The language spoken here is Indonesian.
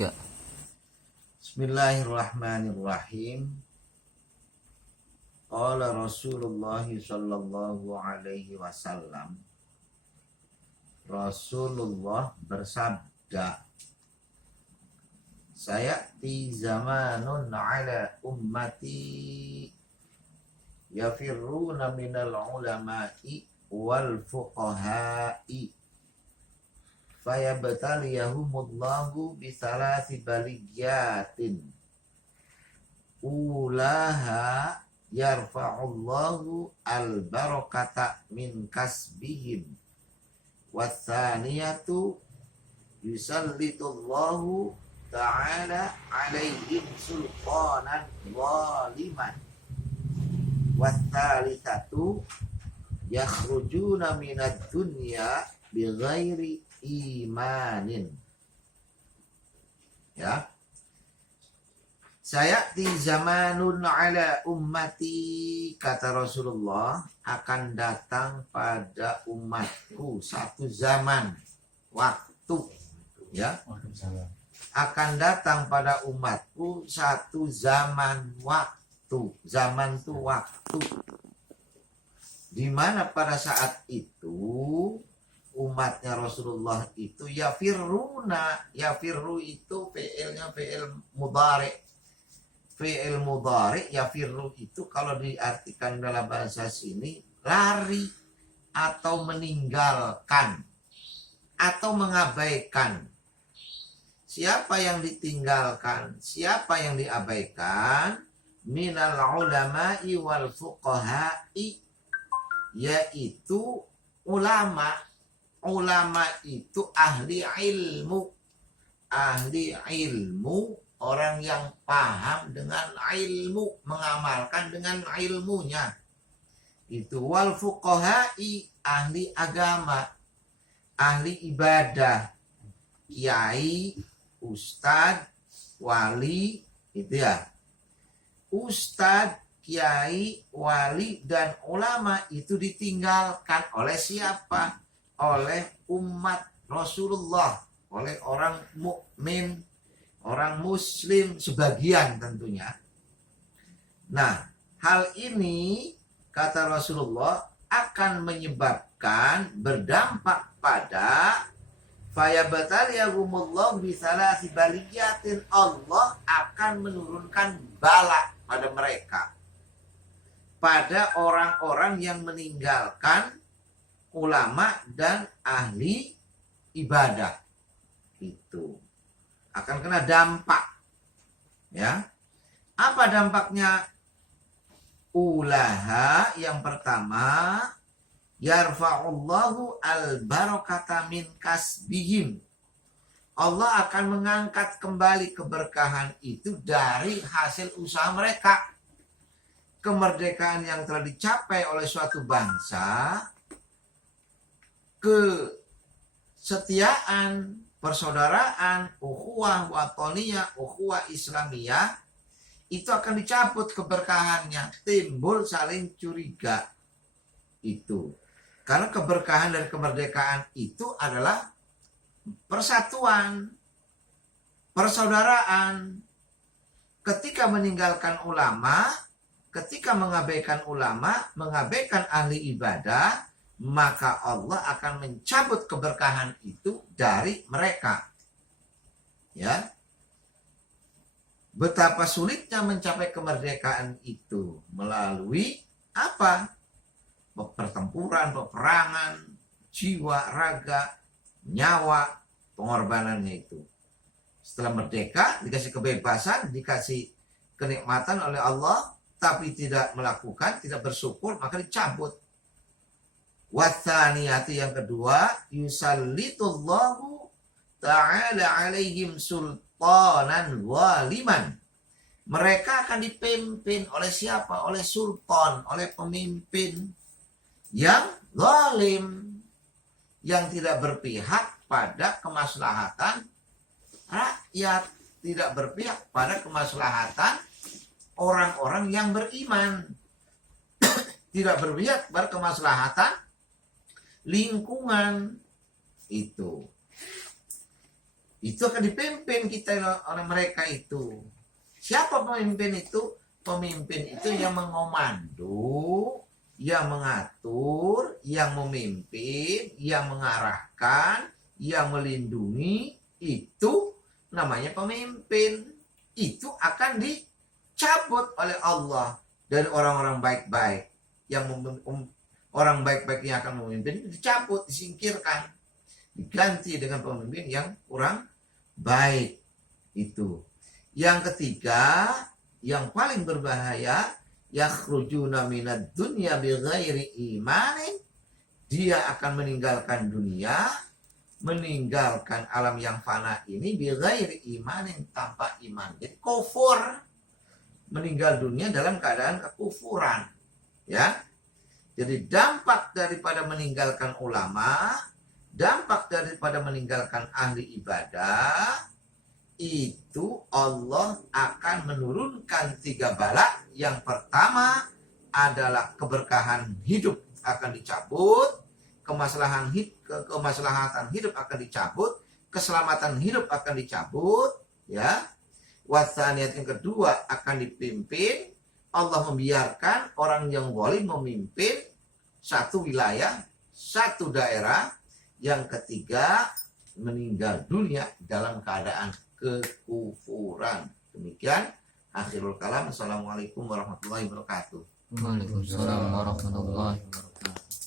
3. Bismillahirrahmanirrahim. Qala Rasulullah sallallahu alaihi wasallam. Rasulullah bersabda, sayati zamanun ala ummati yafirruna minal ulama'i wal fuqaha'i fayabtaliyahumullahu bisalasi baliyatin ulaha yarfa'ullahu al-barakata min kasbihim wassaniyatu yusallitullahu ta'ala alaihim sultanan zaliman wassalisatu yakhrujuna minad dunya bighairi imanin. Ya, sayati zamanun ala ummati, kata Rasulullah, akan datang pada umatku satu zaman waktu, ya, akan datang pada umatku satu zaman waktu. Zaman itu waktu, di mana pada saat itu umatnya Rasulullah itu yafirruna. Yafirru itu fi'ilnya fi'il mudhari. Fi'il mudhari yafirru itu kalau diartikan dalam bahasa sini lari atau meninggalkan atau mengabaikan. Siapa yang ditinggalkan, siapa yang diabaikan? Minal ulama'i wal fuqaha'i, yaitu ulama. Ulama itu ahli ilmu. Ahli ilmu, orang yang paham dengan ilmu, mengamalkan dengan ilmunya. Itu wal fuqaha'i, ahli agama, ahli ibadah, kiai, ustad, wali, itu ya. Ustad, kiai, wali, dan ulama itu ditinggalkan oleh siapa? Oleh umat Rasulullah, oleh orang mukmin, orang muslim sebagian tentunya. Nah, hal ini kata Rasulullah akan menyebabkan, berdampak pada fayabataliyahumullah bisalasi baliyatin, Allah akan menurunkan bala pada mereka, pada orang-orang yang meninggalkan ulama dan ahli ibadah. Itu akan kena dampak, ya. Apa dampaknya? Ulaha, yang pertama, yarfa'ullahu al-barakata min kasbihim, Allah akan mengangkat kembali keberkahan itu dari hasil usaha mereka. Kemerdekaan yang telah dicapai oleh suatu bangsa, kesetiaan, persaudaraan, ukhuwah watoniyah, ukhuwah islamiyah, itu akan dicabut keberkahannya, timbul saling curiga. Itu karena keberkahan dari kemerdekaan itu adalah persatuan, persaudaraan. Ketika meninggalkan ulama, ketika mengabaikan ulama, mengabaikan ahli ibadah, maka Allah akan mencabut keberkahan itu dari mereka. Ya. Betapa sulitnya mencapai kemerdekaan itu melalui apa? Pertempuran, peperangan, jiwa, raga, nyawa, pengorbanannya itu. Setelah merdeka, dikasih kebebasan, dikasih kenikmatan oleh Allah, tapi tidak melakukan, tidak bersyukur, maka dicabut. Watsaniyatu, yang kedua, yusallitullahu ta'ala alaihim sultanan zaliman. Mereka akan dipimpin oleh siapa? Oleh sultan, oleh pemimpin yang zalim, yang tidak berpihak pada kemaslahatan rakyat, tidak berpihak pada kemaslahatan orang-orang yang beriman, tidak berpihak pada kemaslahatan lingkungan itu. itu akan dipimpin kita oleh mereka itu. Siapa pemimpin itu? Pemimpin itu yang mengomando, yang mengatur, yang memimpin, yang mengarahkan, yang melindungi, itu namanya pemimpin. Itu akan dicabut oleh Allah dari orang-orang baik-baik. Yang orang baik-baik yang akan memimpin dicabut, disingkirkan, diganti dengan pemimpin yang kurang baik. Itu. Yang ketiga, yang paling berbahaya, yakhrujuna minad dunya bighairi imanin, dia akan meninggalkan dunia, meninggalkan alam yang fana ini bighairi imanin, tanpa iman. Jadi kufur, meninggal dunia dalam keadaan kekufuran, ya. Jadi dampak daripada meninggalkan ulama, dampak daripada meninggalkan ahli ibadah, itu Allah akan menurunkan 3 bala. Yang pertama adalah keberkahan hidup akan dicabut, kemaslahatan hidup akan dicabut, keselamatan hidup akan dicabut, ya. Wasaniyat yang kedua akan dipimpin, Allah membiarkan orang yang zalim memimpin satu wilayah, satu daerah. Yang ketiga, meninggal dunia dalam keadaan kekufuran. Demikian akhirul kalam. Assalamualaikum warahmatullahi wabarakatuh. Waalaikumsalam warahmatullahi wabarakatuh.